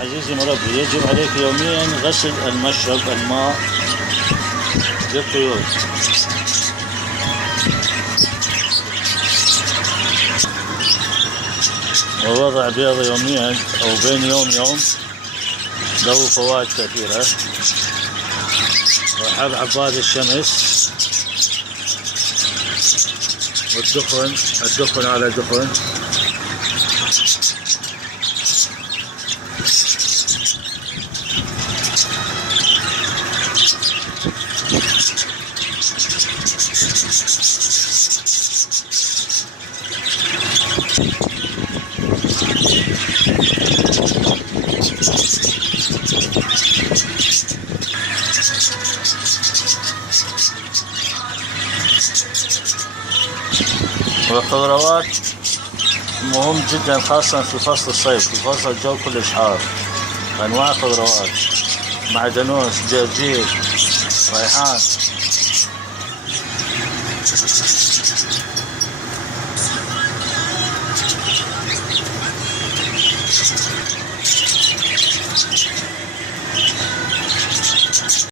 عزيزي مربي، يجب عليك يوميا غسل المشرب الماء للطيور. ووضع بيض يوميا أو بين يوم له فوائد كثيرة. وحبات الشمس والدخن على دخن. والخضروات مهم جدا خاصة في فصل الصيف، في فصل الجو كلش حار. أنواع الخضروات: معدنوس، جرجير، ريحان.